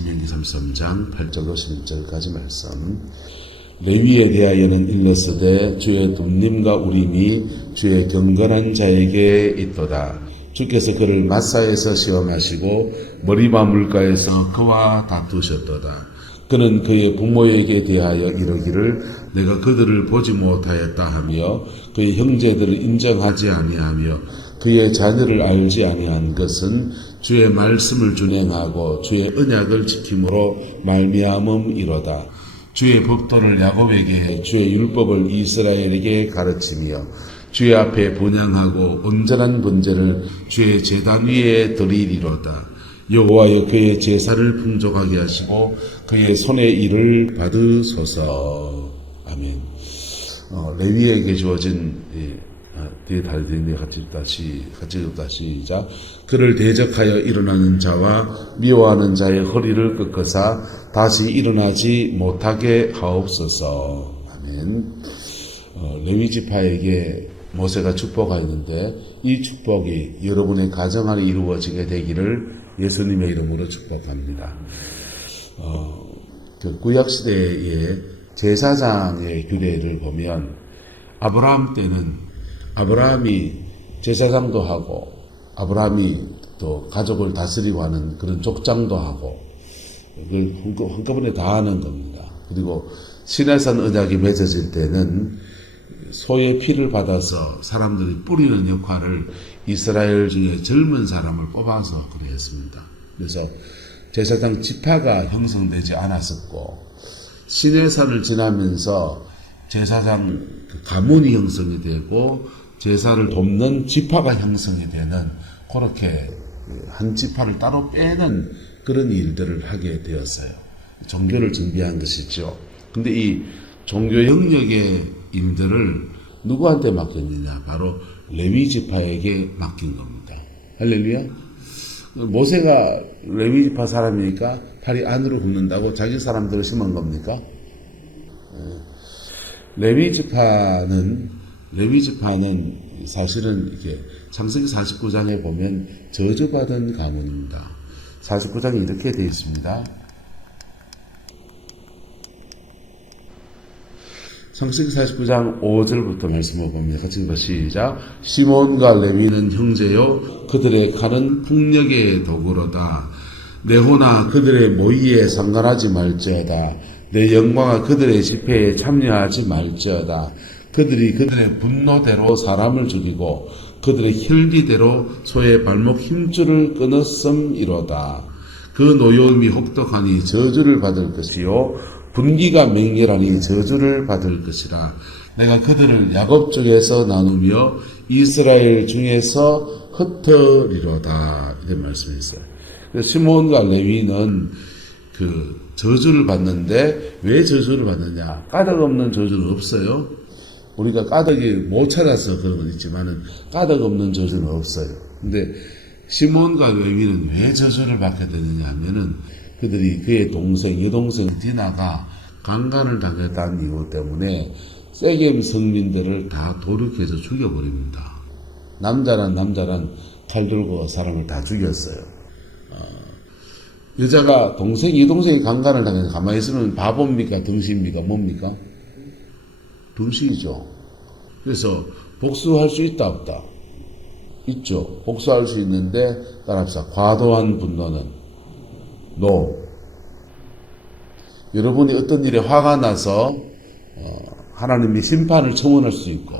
신명기 33장 8절로 11절까지 말씀. 레위에 대하여는 일렀으되 주의 둠님과 우림이 주의 경건한 자에게 있도다. 주께서 그를 마사에서 시험하시고 머리바 물가에서 그와 다투셨도다. 그는 그의 부모에게 대하여 이르기를 내가 그들을 보지 못하였다 하며 그의 형제들을 인정하지 아니하며 그의 자녀를 알지 아니한 것은 주의 말씀을 준행하고 주의 언약을 지킴으로 말미암음이로다. 주의 법도를 야곱에게 주의 율법을 이스라엘에게 가르치며 주의 앞에 번향하고 온전한 번제를 주의 제단 위에 드리리로다. 여호와여 그의 제사를 풍족하게 하시고 그의 손의 일을 받으소서. 아멘. 레위에게 주어진 뒤에 다리들이 같이 읽다 시작. 그를 대적하여 일어나는 자와 미워하는 자의 허리를 꺾으사 다시 일어나지 못하게 하옵소서. 아멘. 레위 지파에게 모세가 축복하였는데 이 축복이 여러분의 가정 안에 이루어지게 되기를 예수님의 이름으로 축복합니다. 그 구약시대의 제사장의 규례를 보면 아브라함 때는 아브라함이 제사장도 하고 아브라함이 또 가족을 다스리고 하는 그런 족장도 하고 한꺼번에 다 하는 겁니다. 그리고 시내산 언약이 맺어질 때는 소의 피를 받아서 사람들이 뿌리는 역할을 이스라엘 중에 젊은 사람을 뽑아서 그랬습니다. 그래서 제사장 지파가 형성되지 않았었고 시내산을 지나면서 제사장 가문이 형성이 되고 제사를 돕는 지파가 형성이 되는 그렇게 한 지파를 따로 빼는 그런 일들을 하게 되었어요. 종교를 정비한 것이죠. 근데 이 종교 영역의 일들을 누구한테 맡겼느냐? 바로 레위 지파에게 맡긴 겁니다. 할렐루야. 모세가 레위 지파 사람이니까 팔이 안으로 굽는다고 자기 사람들을 심은 겁니까? 레위 지파는 사실은 이게 창세기 49장에 보면 저주받은 가문입니다. 49장이 이렇게 되어 있습니다. 창세기 49장 5절부터 말씀을 봅니다. 같이 읽어 시작. 시몬과 레위는 형제요 그들의 칼은 폭력의 도구로다. 내 호나 그들의 모의에 상관하지 말지어다. 내 영광아 그들의 집회에 참여하지 말지어다. 그들이 그들의 분노대로 사람을 죽이고 그들의 혈기대로 소의 발목 힘줄을 끊었음이로다. 그 노여움이 혹독하니 저주를 받을 것이요 분기가 맹렬하니 저주를 받을 것이라. 내가 그들을 야곱 쪽에서 나누며 이스라엘 중에서 흩어리로다. 이런 말씀이 있어요. 시몬과 레위는 그 저주를 받는데 왜 저주를 받느냐? 까닭 없는 저주는 없어요. 우리가 까닭이 못 찾아서 그런 건 있지만은 까닭 없는 저주는 없어요. 근데 시몬과 레위는 왜 저주를 받게 되느냐 하면은 그들이 그의 동생, 여동생 디나가 강간을 당했다는 이유 때문에 세겜 성민들을 다 도륙해서 죽여버립니다. 남자란 칼 들고 사람을 다 죽였어요. 여자가 여동생이 강간을 당해서 가만히 있으면 바보입니까? 덩신입니까? 뭡니까? 덩신이죠. 그래서 복수할 수 있다 없다? 있죠. 복수할 수 있는데 따라합시다. 과도한 분노는 No. 여러분이 어떤 일에 화가 나서 하나님이 심판을 청원할 수 있고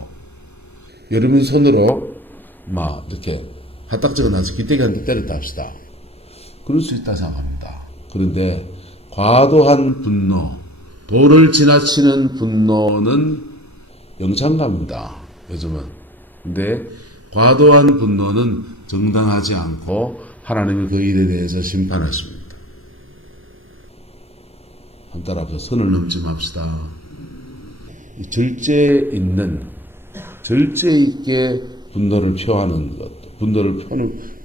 여러분 손으로 막 이렇게 화딱지가 나서 기대기한테 때렸다 합시다. 그럴 수 있다 생각합니다. 그런데 과도한 분노, 도를 지나치는 분노는 영창갑니다. 요즘은. 근데 과도한 분노는 정당하지 않고 하나님이 그 일에 대해서 심판하십니다. 한 따라서 선을 넘지 맙시다. 절제 있게 분노를 표하는 것, 분노를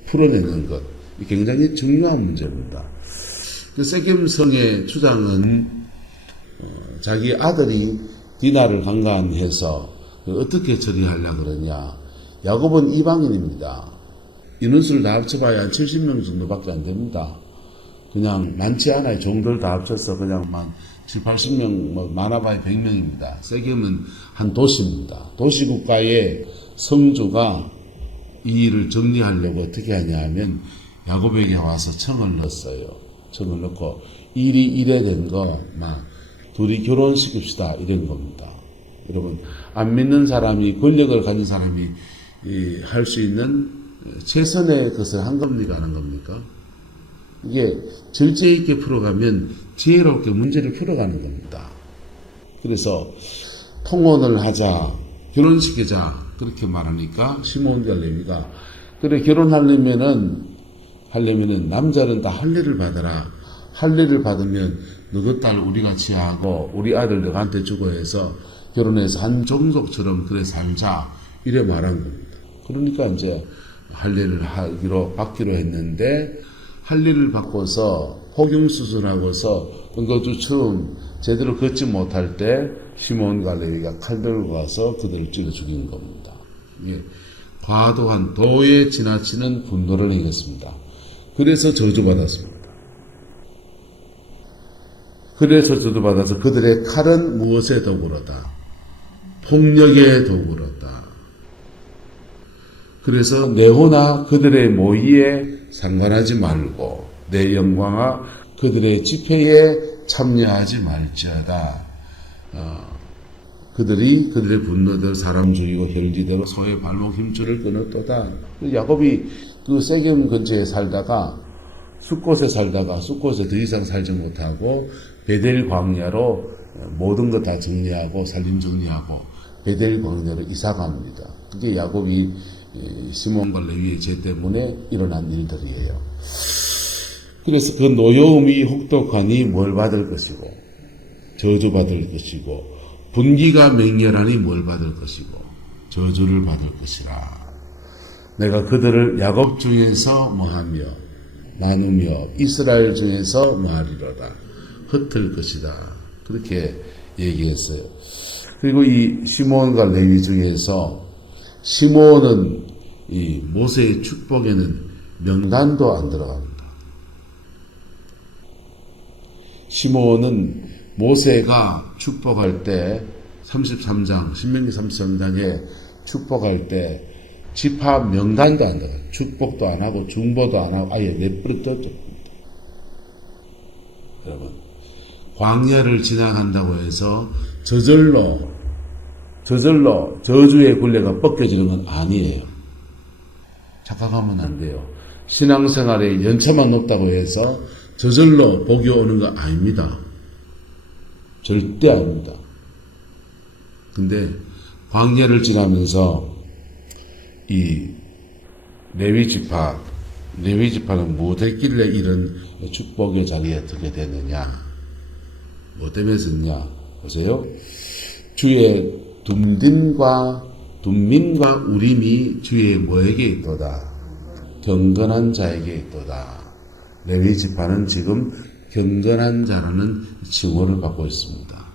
풀어내는 것, 굉장히 중요한 문제입니다. 세겜성의 주장은 자기 아들이 디나를 강간해서 어떻게 처리하려고 그러냐. 야곱은 이방인입니다. 인원수를 다 합쳐봐야 한 70명 정도밖에 안 됩니다. 그냥 많지 않아요. 종들 다 합쳐서 그냥 만 7, 80명, 뭐 많아봐야 100명입니다. 세겜은 한 도시입니다. 도시국가의 성주가 이 일을 정리하려고 어떻게 하냐 하면 야곱에게 와서 청을 넣었어요. 청을 넣고 일이 이래 된 거 막 둘이 결혼시킵시다 이런 겁니다. 여러분 안 믿는 사람이 권력을 가진 사람이 할 수 있는 최선의 것을 한 겁니까 하는 겁니까? 이게 절제 있게 풀어가면 지혜롭게 문제를 풀어가는 겁니다. 그래서 통혼을 하자, 결혼시키자 그렇게 말하니까 시몬과 레위가 그래 결혼하려면은 남자는 다 할례를 받아라. 할례를 받으면 너희 딸 우리가 취하고 우리 아들 너한테 주고 해서 결혼해서 한 종족처럼 그래 살자 이래 말한 겁니다. 그러니까 이제 할례를 받기로 했는데 할례를 받고서 포경수술하고서 응거주 처음 제대로 걷지 못할 때 시몬과 레위가 칼 들고 가서 그들을 찔러 죽인 겁니다. 예, 과도한 도에 지나치는 분노를 이겼습니다. 그래서 저주받았습니다. 그래서 저주받아서 그들의 칼은 무엇의 도구로다? 폭력의 도구로다. 그래서 네호나 그들의 모의에 상관하지 말고 내 영광아 그들의 집회에 참여하지 말지어다. 그들의 분노대로 사람 죽이고 혈지대로 소의 발목 힘줄을 끊었도다. 야곱이 그 세겜 근처에 살다가 숫곳에 더 이상 살지 못하고 베델 광야로 모든 것 다 정리하고 살림 정리하고 베델 광야로 이사 갑니다. 그게 야곱이 시몬과 레위의 죄 때문에 일어난 일들이에요. 그래서 그 노여움이 혹독하니 뭘 받을 것이고 저주받을 것이고 분기가 맹렬하니 뭘 받을 것이고 저주를 받을 것이라. 내가 그들을 야곱 중에서 뭐하며 나누며 이스라엘 중에서 뭐하리로다. 흩을 것이다. 그렇게 얘기했어요. 그리고 이 시몬과 레위 중에서 시몬은 이 모세의 축복에는 명단도 안 들어갑니다. 시몬은 모세가 축복할 때 33장 신명기 33장에 축복할 때 지파 명단도 안 들어가요. 축복도 안 하고 중보도 안 하고 아예 내버려 뒀습니다. 여러분 광야를 지나간다고 해서 저절로 저주의 굴레가 벗겨지는 건 아니에요. 착각하면 안 돼요. 신앙생활의 연차만 높다고 해서 저절로 복이 오는 거 아닙니다. 절대 아닙니다. 근데 광야를 지나면서 이 레위지파는 못했길래 이런 축복의 자리에 들게 되느냐? 뭐 때문에 썼냐? 보세요. 주의 둠민과 우림이 주의 뭐에게 있도다? 경건한 자에게 있도다. 레위지파는 지금 경건한 자라는 칭호를 받고 있습니다.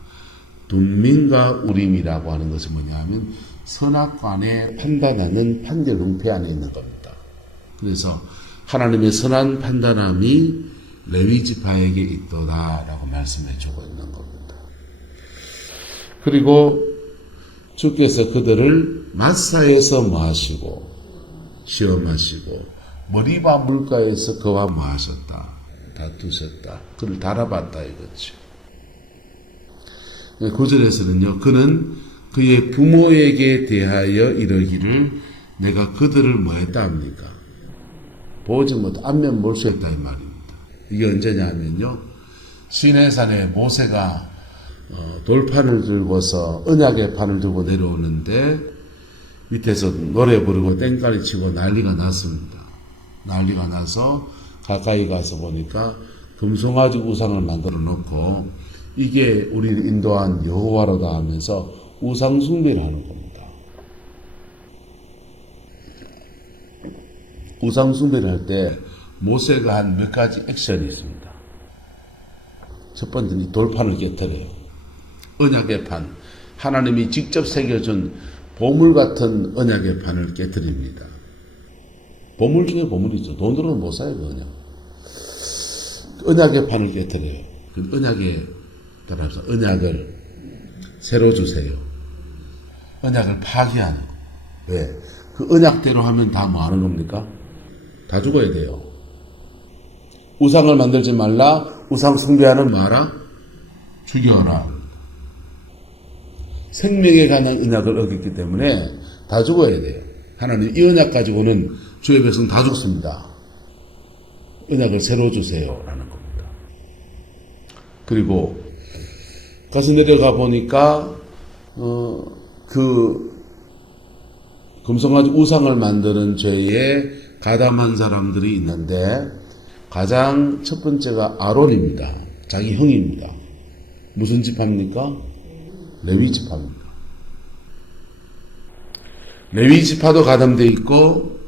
둠민과 우림이라고 하는 것은 뭐냐면 선악관에 판단하는 판결응패 안에 있는 겁니다. 그래서 하나님의 선한 판단함이 레위지파에게 있도다라고 말씀해 주고 있는 겁니다. 그리고 주께서 그들을 마사에서 뭐하시고 시험하시고 머리바 물가에서 그와 뭐하셨다? 다투셨다. 그를 달아봤다 이거죠. 9절에서는요. 그는 그의 부모에게 대하여 이러기를 내가 그들을 뭐했다 합니까? 보지 못 안면 몰수했다 이 말입니다. 이게 언제냐 하면요. 시내산에 모세가 돌판을 들고서 언약의 판을 들고 내려오는데 밑에서 노래 부르고 땡까리 치고 난리가 났습니다. 난리가 나서 가까이 가서 보니까 금송아지 우상을 만들어 놓고 이게 우리를 인도한 여호와로다 하면서 우상 숭배를 하는 겁니다. 우상 숭배를 할 때 모세가 한 몇 가지 액션이 있습니다. 첫 번째는 돌판을 깨뜨려요. 언약의 판, 하나님이 직접 새겨준 보물 같은 언약의 판을 깨뜨립니다. 보물 중에 보물이죠. 돈으로는 못 사요, 그냥. 언약의 판을 깨뜨려요. 그 언약에 따라서 언약을 새로 주세요. 언약을 파기하는 거. 왜? 그 언약대로 하면 다 뭐 하는 겁니까? 다 죽어야 돼요. 우상을 만들지 말라. 우상 숭배하는 마라. 죽여라. 생명에 관한 언약을 어겼기 때문에 다 죽어야 돼요. 하나님 이 언약 가지고는 주의 백성 다 죽습니다. 언약을 새로 주세요 라는 겁니다. 그리고 가서 내려가 보니까 그 금송아지 우상을 만드는 죄에 가담한 사람들이 있는데 가장 첫 번째가 아론입니다. 자기 형입니다. 무슨 지파입니까? 레위 지파입니다. 레위 지파도 가담되어 있고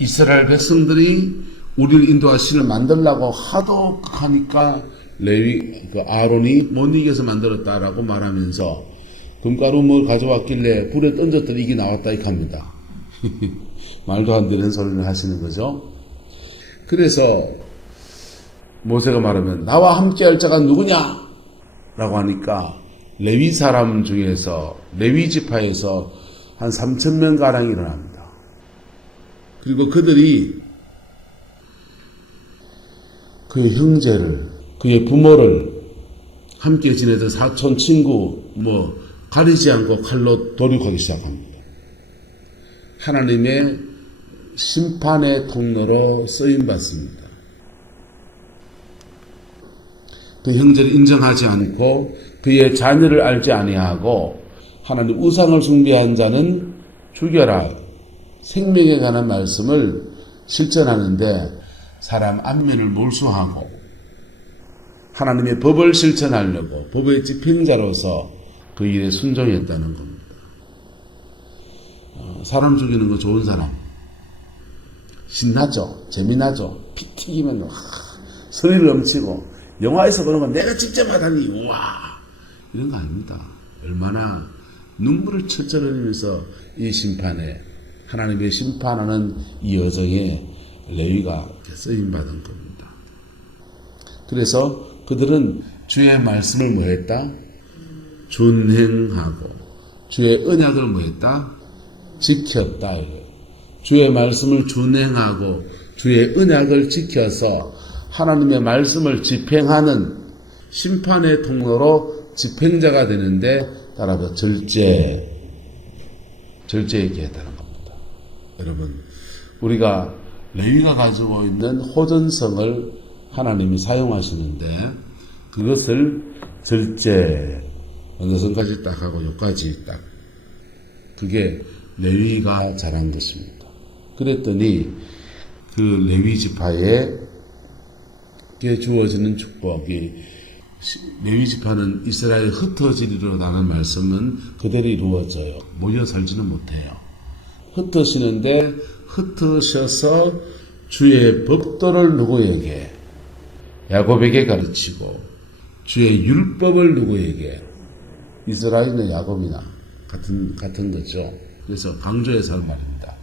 이스라엘 백성들이 우리를 인도할 신을 만들려고 하도 하니까 아론이 못 이겨서 만들었다라고 말하면서 금가루 뭘 가져왔길래 불에 던졌더니 이게 나왔다 이렇게 합니다. 말도 안 되는 소리를 하시는 거죠. 그래서 모세가 말하면 나와 함께 할 자가 누구냐? 라고 하니까 레위 사람 중에서 레위 지파에서 한 3,000명 가량이 일어납니다. 그리고 그들이 그의 형제를 그의 부모를 함께 지내던 사촌 친구 가리지 않고 칼로 도륙하기 시작합니다. 하나님의 심판의 통로로 쓰임받습니다. 그 형제를 인정하지 않고 그의 자녀를 알지 아니하고 하나님 우상을 숭배한 자는 죽여라. 생명에 관한 말씀을 실천하는데 사람 안면을 몰수하고 하나님의 법을 실천하려고 법의 집행자로서 그 일에 순종했다는 겁니다. 사람 죽이는 거 좋은 사람 신나죠? 재미나죠? 피 튀기면 소리를 넘치고 영화에서 보는 건 내가 직접 하다니 우와 이런 거 아닙니다. 얼마나 눈물을 철철 흘리면서 이 심판에 하나님의 심판하는 이 여정에 레위가 쓰임받은 겁니다. 그래서 그들은 주의 말씀을 뭐했다? 준행하고 주의 언약을 뭐했다? 지켰다. 주의 말씀을 준행하고 주의 언약을 지켜서 하나님의 말씀을 집행하는 심판의 통로로 집행자가 되는데 따라서 절제 있게 했다는 겁니다. 여러분 우리가 레위가 가지고 있는 호전성을 하나님이 사용하시는데 그것을 절제 어느 선까지 딱 하고 여기까지 딱 그게 레위가 잘한 것입니다. 그랬더니 그 레위 지파에 주어지는 축복이 레위 지파는 이스라엘 흩어지리로라는 말씀은 그대로 이루어져요. 모여 살지는 못해요. 흩어지는데 흩으셔서 주의 법도를 누구에게? 야곱에게 가르치고 주의 율법을 누구에게? 이스라엘이나 야곱이나 같은 거죠. 그래서 강조해서 할 말입니다.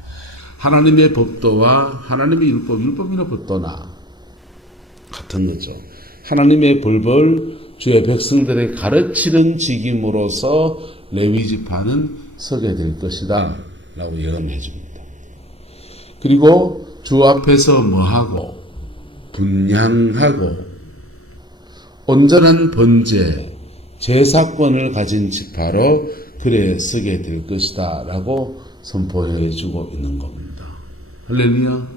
하나님의 법도와 하나님의 율법이나 법도나 같은 거죠. 하나님의 법을 주의 백성들에 가르치는 직임으로서 레위 지파는 서게 될 것이다 라고 예언해 줍니다. 그리고 주 앞에서 뭐하고 분향하고 온전한 번제 제사권을 가진 지파로 그래 서게 될 것이다 라고 선포해 주고 있는 겁니다. 할렐루야.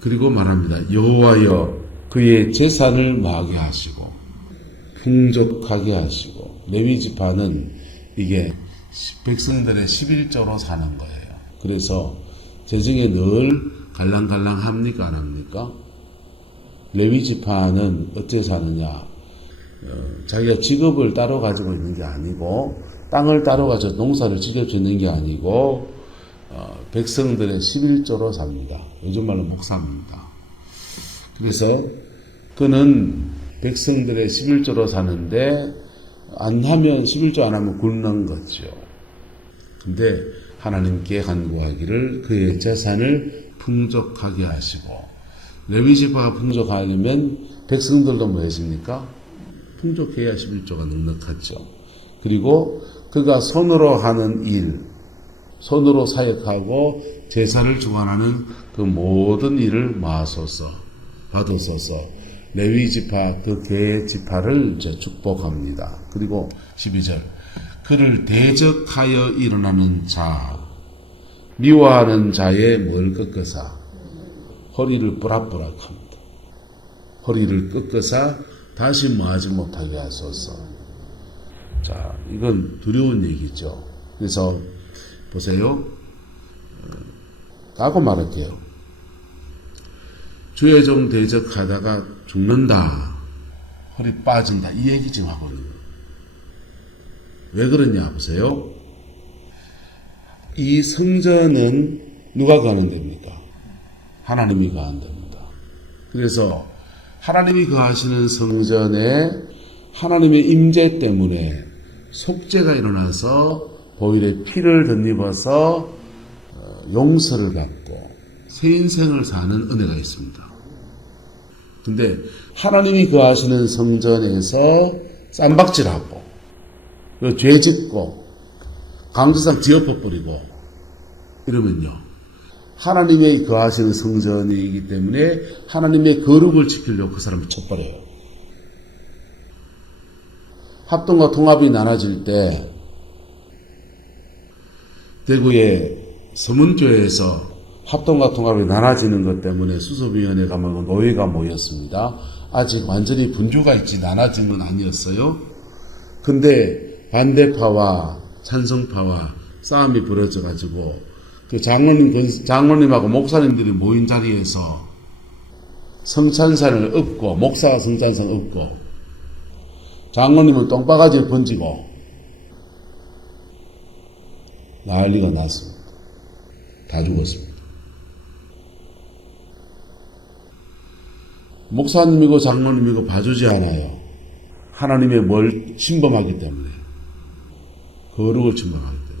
그리고 말합니다. 여호와여 그의 재산을 마하게 하시고 풍족하게 하시고 레위 지파는 이게 백성들의 11조로 사는 거예요. 그래서 재정에 늘 갈랑갈랑 합니까 안 합니까? 레위 지파는 어떻게 사느냐? 자기가 직업을 따로 가지고 있는 게 아니고 땅을 따로 가지고 농사를 지어주는 게 아니고 백성들의 11조로 삽니다. 요즘 말로 목사입니다. 그래서 그는 백성들의 11조로 사는데 안 하면 11조 안 하면 굶는 거죠. 근데 하나님께 간구하기를 그의 재산을 풍족하게 하시고 레위 지파가 풍족하려면 백성들도 뭐 해줍니까? 풍족해야 11조가 넉넉하죠. 그리고 그가 손으로 하는 일, 손으로 사역하고 제사를 주관하는 그 모든 일을 마소서, 받으소서, 레위 지파, 그 개 지파를 이제 축복합니다. 그리고 12절, 그를 대적하여 일어나는 자, 미워하는 자의 뭘 꺾으사 허리를 뿌락뿌락합니다. 허리를 꺾으사 다시 뭐하지 못하게 하소서. 자, 이건 두려운 얘기죠. 그래서 보세요. 라고 말할게요. 주의 종 대적하다가 죽는다. 허리 빠진다. 이 얘기 지금 하고 있는 거예요. 왜 그러냐 보세요. 이 성전은 누가 거하는 데입니까? 하나님이 거하는 데입니다. 그래서 하나님이 거하시는 성전에 하나님의 임재 때문에 속죄가 일어나서 보일의 피를 덧입어서 용서를 받고 새 인생을 사는 은혜가 있습니다. 근데 하나님이 거하시는 성전에서 쌈박질하고 죄 짓고 강제상 지어퍼 뿌리고 이러면요, 하나님의 거하시는 성전이기 때문에 하나님의 거룩을 지키려고 그 사람을 쳐버려요. 합동과 통합이 나눠질 때 대구의 서문교회에서 합동과 통합이 나눠지는 것 때문에 수습위원회가 모이고 노회가 모였습니다. 아직 완전히 분주가 있지 나눠진 건 아니었어요. 근데 반대파와 찬성파와 싸움이 벌어져가지고 그 장로님하고 목사님들이 모인 자리에서 성찬산을 엎고 목사가 성찬산 엎고 장로님은 똥바가지를 번지고 난리가 났습니다. 다 죽었습니다. 목사님이고 장로님이고 봐주지 않아요. 하나님의 뭘 침범하기 때문에, 거룩을 침범하기 때문입니다.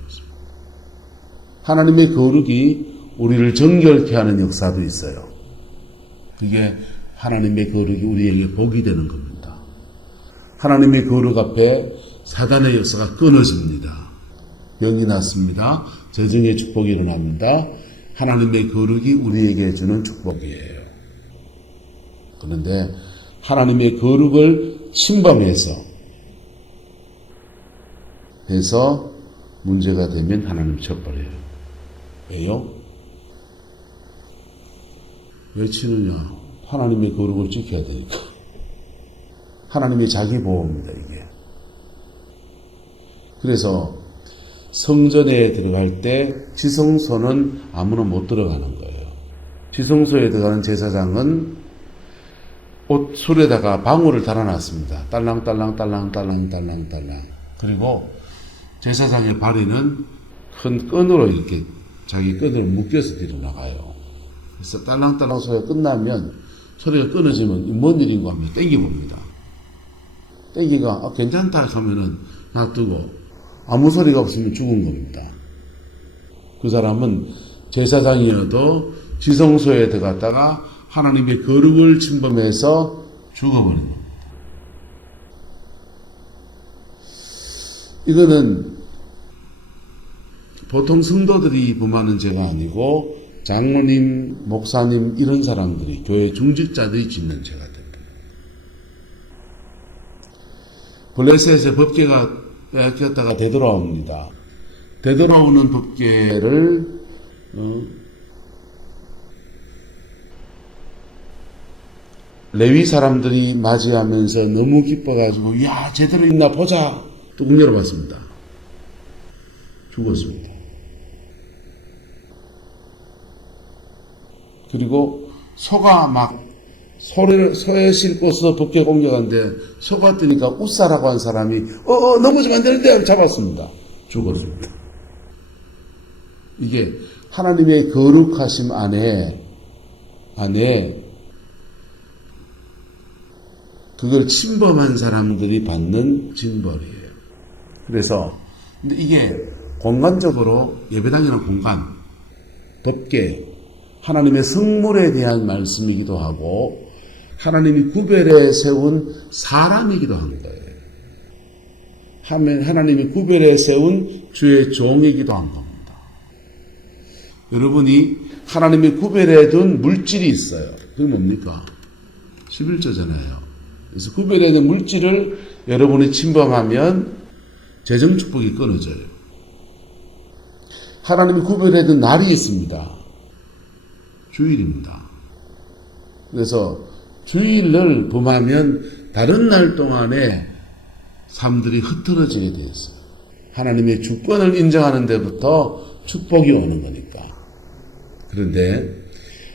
하나님의 거룩이 우리를 정결케 하는 역사도 있어요. 그게 하나님의 거룩이 우리에게 복이 되는 겁니다. 하나님의 거룩 앞에 사단의 역사가 끊어집니다. 병이 났습니다. 저증의 축복이 일어납니다. 하나님의 거룩이 우리에게 주는 축복이에요. 그런데 하나님의 거룩을 침범해서 문제가 되면 하나님 쳐버려요. 왜요? 왜 치느냐? 하나님의 거룩을 지켜야 되니까. 하나님의 자기 보호입니다, 이게. 그래서 성전에 들어갈 때 지성소는 아무나 못 들어가는 거예요. 지성소에 들어가는 제사장은 옷술에다가 방울을 달아놨습니다. 딸랑딸랑. 그리고 제사장의 발에는 큰 끈으로 이렇게 자기 끈으로 묶여서 뒤로 나가요. 그래서 딸랑딸랑 소리가 끝나면, 소리가 끊어지면 뭔 일인가 하면 땡겨봅니다. 땡기가 괜찮다 하면은 놔두고 아무 소리가 없으면 죽은 겁니다. 그 사람은 제사장이어도 지성소에 들어갔다가 하나님의 거룩을 침범해서 죽어버린 겁니다. 이거는 보통 성도들이 범하는 죄가 아니고 장로님, 목사님 이런 사람들이, 교회 중직자들이 짓는 죄가 됩니다. 블레셋의 법궤가 빼앗겼다가 되돌아옵니다. 되돌아오는 법궤를 레위 사람들이 맞이하면서 너무 기뻐가지고, 야, 제대로 있나 보자. 뚜껑 열어봤습니다. 죽었습니다. 그리고 소가 막 소에 싣고서 법궤 공격하는데 소가 뜨니까 웃사라고 한 사람이 넘어지면 안 되는데 하고 잡았습니다. 죽었습니다. 이게 하나님의 거룩하심 안에 그걸 침범한 사람들이 받는 징벌이에요. 그래서 근데 이게 공간적으로 예배당이라는 공간, 법궤, 하나님의 성물에 대한 말씀이기도 하고 하나님이 구별해 세운 사람이기도 한 거예요. 하나님이 구별해 세운 주의 종이기도 한 겁니다. 여러분이 하나님이 구별해 둔 물질이 있어요. 그게 뭡니까? 11조잖아요. 그래서 구별해 둔 물질을 여러분이 침범하면 재정 축복이 끊어져요. 하나님이 구별해 둔 날이 있습니다. 주일입니다. 그래서 주일을 범하면 다른 날 동안에 사람들이 흩어지게 되어 있어요. 하나님의 주권을 인정하는 데부터 축복이 오는 거니까. 그런데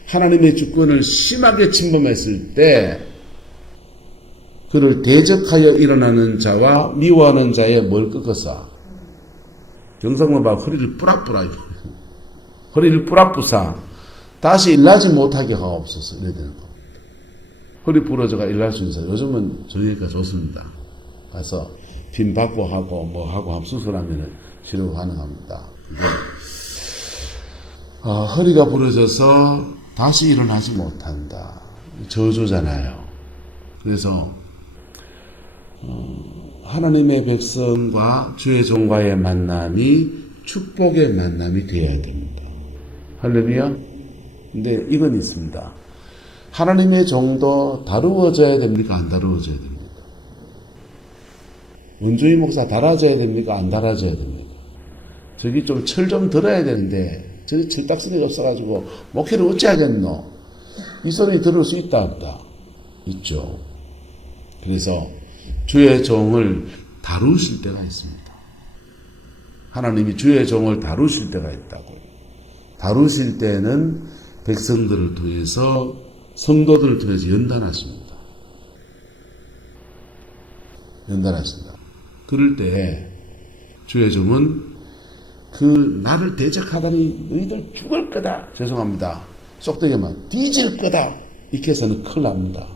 하나님의 주권을 심하게 침범했을 때 그를 대적하여 일어나는 자와 미워하는 자의 뭘 꺾었어? 영상만 봐. 허리를 뿌락뿌락 허리를 뿌락뿌사 다시 일하지 못하게 하옵소서. 이래야 되는 겁니다. 허리 부러져가 일할 수 있어요. 요즘은 저희가 좋습니다. 가서 빔 받고 하고 뭐 하고 하면 수술하면 치료 가능합니다. 허리가 부러져서 다시 일어나지 못한다. 저주잖아요. 그래서 하나님의 백성과 주의 종과의 만남이 축복의 만남이 되어야 됩니다. 할렐루야. 근데 이건 있습니다. 하나님의 종도 다루어져야 됩니까? 안 다루어져야 됩니까? 원주희 목사 달아져야 됩니까? 안 달아져야 됩니까? 저기 좀 철 좀 들어야 되는데 저기 철딱선이 없어가지고 목회를 어찌 하겠노? 이 소리 들을 수 있다 없다? 있죠. 그래서 주의 종을 다루실 때가 있습니다. 하나님이 주의 종을 다루실 때가 있다고요. 다루실 때는 백성들을 통해서 성도들을 통해서 연단하십니다. 연단하신다. 그럴 때 주의 종은 그 나를 대적하다니 너희들 죽을 거다. 죄송합니다. 쏙되게만 뒤질 거다. 이렇게 해서는 큰일 납니다.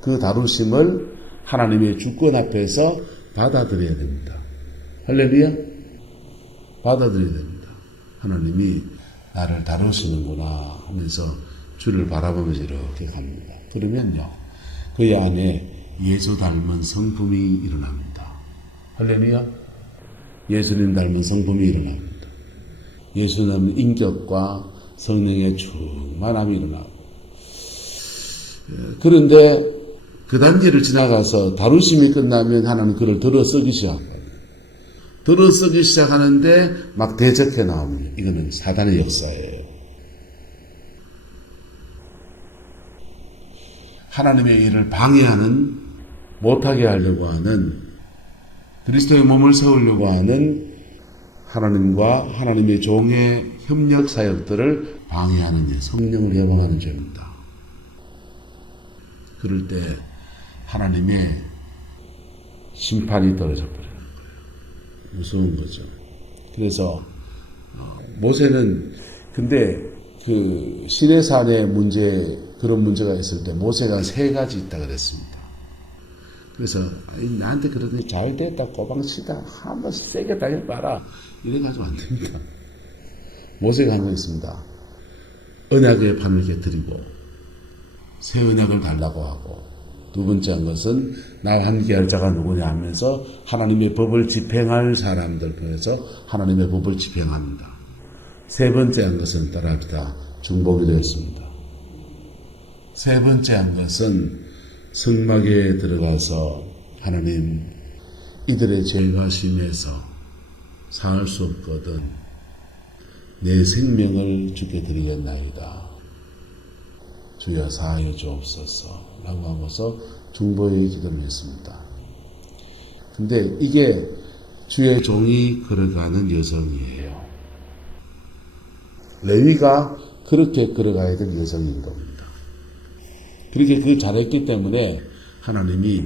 그 다루심을 하나님의 주권 앞에서 받아들여야 됩니다. 할렐루야? 받아들여야 됩니다. 하나님이 나를 다루시는구나 하면서 주를 바라보면서 이렇게 갑니다. 그러면요, 그의 안에 예수 닮은 성품이 일어납니다. 할렐루야? 예수님 닮은 성품이 일어납니다. 예수님 인격과 성령의 충만함이 일어나고. 그런데 그 단계를 지나가서 다루심이 끝나면 하나님 그를 들어쓰기 시작합니다. 들어쓰기 시작하는데 막 대적해 나옵니다. 이거는 사단의 역사예요. 하나님의 일을 방해하는, 못하게 하려고 하는, 그리스도의 몸을 세우려고 하는 하나님과 하나님의 종의 협력 사역들을 방해하는 일, 성령을 해방하는 죄입니다. 그럴 때 하나님의 심판이 떨어져 버려요. 무서운 거죠. 그래서 모세는 근데 그 시내산의 문제, 그런 문제가 있을 때 모세가 3가지 있다 그랬습니다. 그래서 나한테 그러더니 잘 됐다 꼬방치다 한번 세게 당해봐라 이래가지고 안 됩니다. 모세가 한 거 있습니다. 언약의 판을 깨뜨리고 새 언약을 달라고 하고, 두 번째 한 것은 날 함께할 자가 누구냐 하면서 하나님의 법을 집행할 사람들 통해서 하나님의 법을 집행합니다. 세 번째 한 것은 따라합시다. 중복이 되었습니다. 세 번째 한 것은 성막에 들어가서 하나님, 이들의 죄가 심해서 상할 수 없거든 내 생명을 주께 드리겠나이다. 주여 사하여 주옵소서 라고 하면서 중보의 기도를 했습니다. 근데 이게 주의 종이 걸어가는 여정이에요. 레위가 그렇게 걸어가야 될 여정인 겁니다. 그렇게 그 잘했기 때문에 하나님이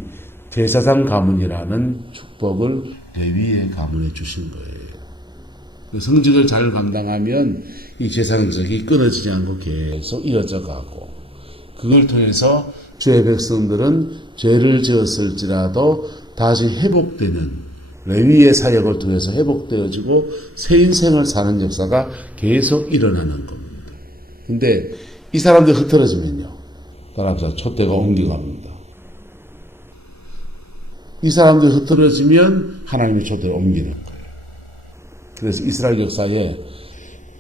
제사장 가문이라는 축복을 레위의 가문에 주신 거예요. 성직을 잘 감당하면 이 제사장직이 끊어지지 않고 계속 이어져 가고, 그걸 통해서 주의 백성들은 죄를 지었을지라도 다시 회복되는 레위의 사역을 통해서 회복되어지고 새 인생을 사는 역사가 계속 일어나는 겁니다. 근데 이 사람들이 흐트러지면요. 따라서 촛대가 옮겨갑니다. 이 사람들이 흐트러지면 하나님의 촛대를 옮기는 거예요. 그래서 이스라엘 역사에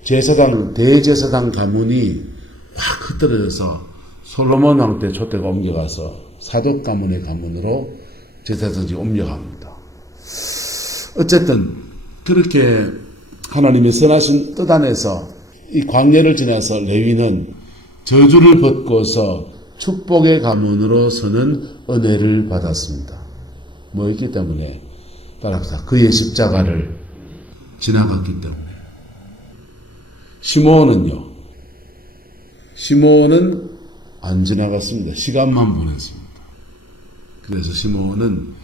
대제사장 가문이 확 흐트러져서 솔로몬 왕 때 촛대가 옮겨가서 사독 가문의 가문으로 제사장이 옮겨갑니다. 어쨌든 그렇게 하나님의 선하신 뜻 안에서 이 광야를 지나서 레위는 저주를 벗고서 축복의 가문으로 서는 은혜를 받았습니다. 뭐였기 때문에? 따라서 그의 십자가를 지나갔기 때문에. 시므온은 안 지나갔습니다. 시간만 보냈습니다. 그래서 시므온은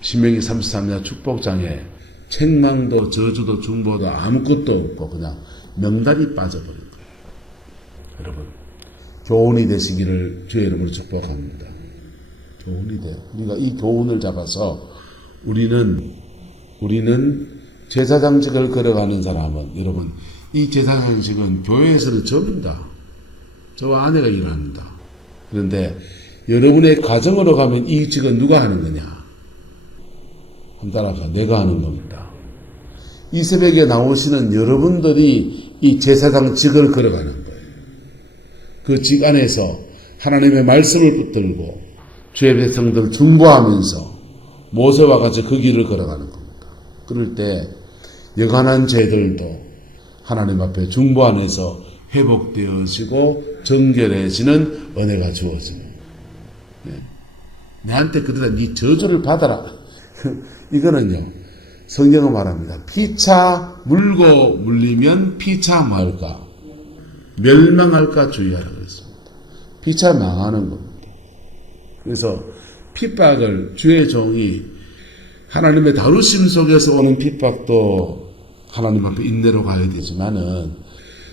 신명기 33년 축복장에 책망도 저주도 중보도 아무것도 없고 그냥 명단이 빠져버린 거예요. 여러분, 교훈이 되시기를 주의 이름으로 축복합니다. 교훈이 돼요. 우리가 이 교훈을 잡아서 우리는 제사장직을 걸어가는 사람은, 여러분, 이 제사장직은 교회에서는 접니다. 저와 아내가 일합니다. 그런데 여러분의 가정으로 가면 이 직은 누가 하는 거냐? 한 따라서 내가 하는 겁니다. 이 새벽에 나오시는 여러분들이 이 제사장직을 걸어가는 거예요. 그 직 안에서 하나님의 말씀을 붙들고 주의 백성들 중보하면서 모세와 같이 그 길을 걸어가는 겁니다. 그럴 때 여간한 죄들도 하나님 앞에 중보 안에서 회복되어지고 정결해지는 은혜가 주어지는 거예요. 내한테 그러다 네 저주를 받아라. 이거는요, 성경은 말합니다. 피차 물고 물리면 피차 말까? 멸망할까 주의하라 그랬습니다. 피차 망하는 겁니다. 그래서 핍박을 주의 종이 하나님의 다루심 속에서 오는 핍박도 하나님 앞에 인내로 가야 되지만은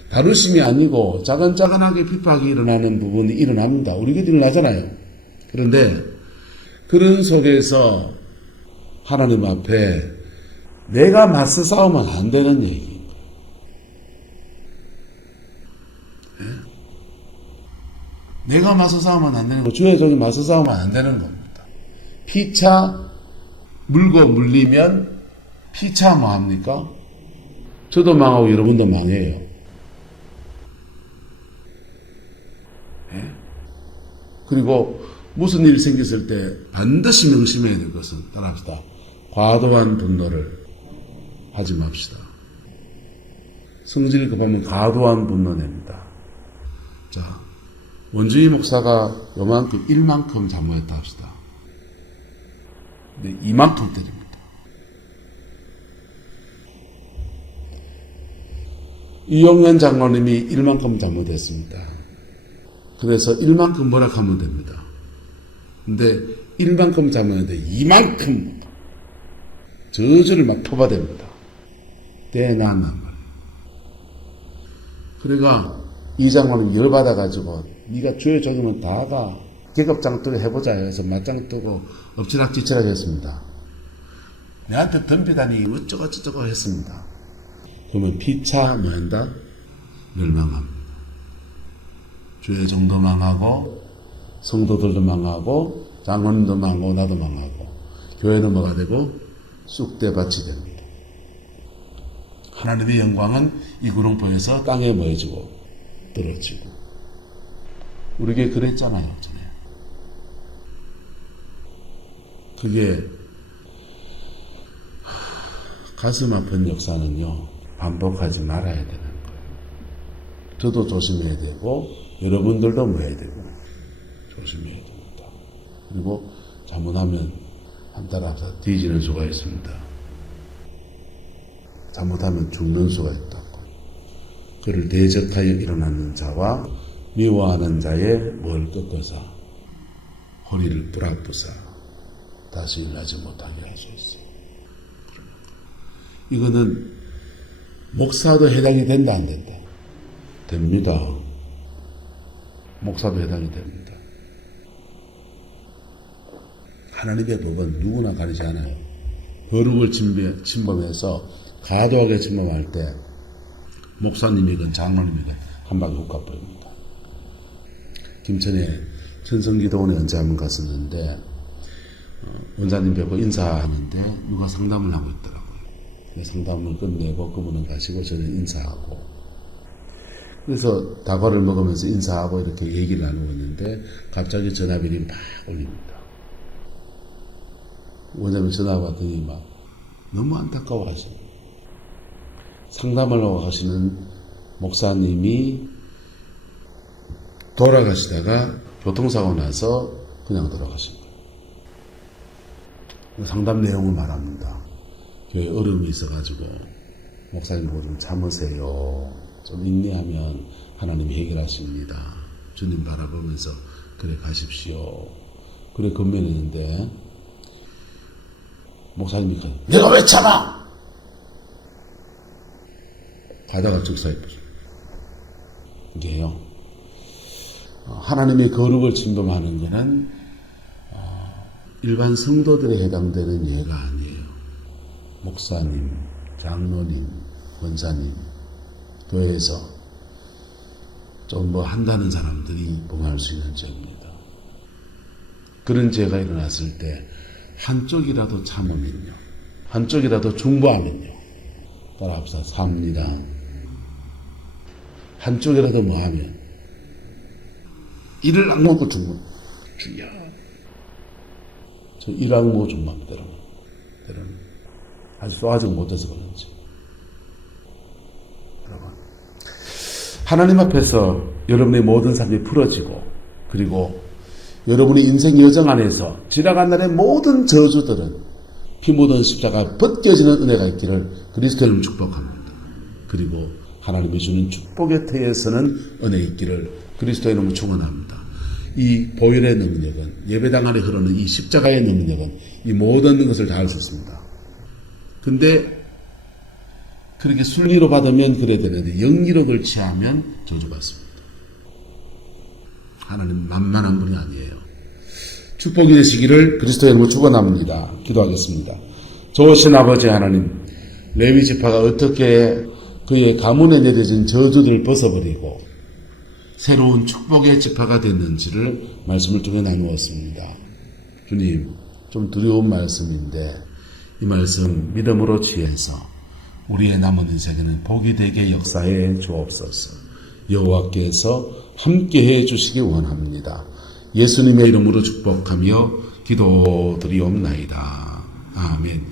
다루심이 아니고 자근자근하게 핍박이 일어나는 부분이 일어납니다. 우리에게도 일어나잖아요. 그런데 그런 속에서 하나님 앞에 내가 맞서 싸우면 안 되는 얘기인 거예요. 내가 맞서 싸우면 안 되는 거, 주의 종이 맞서 싸우면 안 되는 겁니다. 피차 물고 물리면 피차 뭐 합니까? 저도 망하고 여러분도 망해요. 그리고 무슨 일이 생겼을 때 반드시 명심해야 될 것은, 따라합시다. 과도한 분노를 하지 맙시다. 성질이 급하면 과도한 분노 냅니다. 자, 원주희 목사가 요만큼 1만큼 잘못했다 합시다. 근데 2만큼 때립니다. 이용현 장로님이 1만큼 잘못했습니다. 그래서 1만큼 뭐라 하면 됩니다. 근데 1만큼 잘못했는데 2만큼 저주를 막 퍼바댑니다. 대난한 말이에요. 그러니까 이 장로님 열받아가지고 네가 주의 종이면 다가 계급장뜨기 해보자 해서 맞짱 뜨고 엎치락뒤치락 했습니다. 내한테 덤비다니 어쩌고저쩌고 했습니다. 그러면 피차 뭐 한다? 멸망합니다. 주의 종도 망하고 성도들도 망하고 장로님도 망하고 나도 망하고 교회도 뭐가 되고 쑥대밭이 됩니다. 하나님의 영광은 이 구름포에서 땅에 모여지고 떨어지고 우리에게 그랬잖아요. 전에. 그게 가슴 아픈 역사는요, 반복하지 말아야 되는 거예요. 저도 조심해야 되고 여러분들도 뭐 해야 되고 조심해야 됩니다. 그리고 잘못하면 한 달 앞서 뒤지는 수가 있습니다. 잘못하면 죽는 수가 있다고. 그를 대적하여 일어나는 자와 미워하는 자의 뭘 꺾어서 허리를 부라부사 다시 일어나지 못하게 할 수 있어요. 이거는 목사도 해당이 된다 안 된다? 됩니다. 목사도 해당이 됩니다. 하나님의 법은 누구나 가리지 않아요. 거룩을 침범해서 과도하게 침범할 때 목사님이건 장로님이건 한 방에 훅 가버립니다. 김천에 천성기도원에 언제 한번 갔었는데 원장님 뵙고 인사하는데 누가 상담을 하고 있더라고요. 상담을 끝내고 그분은 가시고 저는 인사하고, 그래서 다과를 먹으면서 인사하고 이렇게 얘기를 나누고 있는데 갑자기 전화벨이 막 울립니다. 원장님 전화 받더니 막 너무 안타까워 하시는, 상담을 하고 가시는 목사님이 돌아가시다가 교통사고 나서 그냥 돌아가신 거예요. 상담 내용을 말합니다. 교회에 어려움이 있어가지고 목사님 보고 좀 참으세요. 좀 인내하면 하나님이 해결하십니다. 주님 바라보면서 그래 가십시오. 그래 건면했는데 목사님이 내가 왜 참아? 가다가 즉사해버려요. 이게요, 하나님의 거룩을 침범하는 것은 일반 성도들에 해당되는 예가 아니에요. 목사님, 장로님, 원사님, 교회에서 좀 뭐 한다는 사람들이 범할 수 있는 죄입니다. 그런 죄가 일어났을 때 한쪽이라도 참으면요, 한쪽이라도 중보하면요, 따라합시다. 삽니다. 한쪽이라도 뭐하면 이를 악먹고 중보 주야. 저 일악모 중만 때로는 아직 소화적 못해서 그런지. 여러분, 하나님 앞에서 여러분의 모든 삶이 풀어지고, 그리고 여러분의 인생 여정 안에서 지나간 날의 모든 저주들은 피 묻은 십자가 벗겨지는 은혜가 있기를 그리스도의 이름으로 축복합니다. 그리고 하나님이 주는 축복의 터에서는 은혜 있기를 그리스도의 이름으로 축원합니다. 이 보혈의 능력은, 예배당 안에 흐르는 이 십자가의 능력은 이 모든 것을 다 할 수 있습니다. 근데 그렇게 순리로 받으면 그래야 되는데 영리로 걸치하면 저주받습니다. 하나님 만만한 분이 아니에요. 축복이 되시기를 그리스도의 이름으로 축원합니다. 기도하겠습니다. 좋으신 아버지 하나님, 레위 지파가 어떻게 그의 가문에 내려진 저주들을 벗어버리고 새로운 축복의 지파가 됐는지를 말씀을 통해 나누었습니다. 주님, 좀 두려운 말씀인데 이 말씀 믿음으로 취해서 우리의 남은 인생에는 복이 되게 역사해 주옵소서. 여호와께서 함께해 주시기 원합니다. 예수님의 이름으로 축복하며 기도드리옵나이다. 아멘.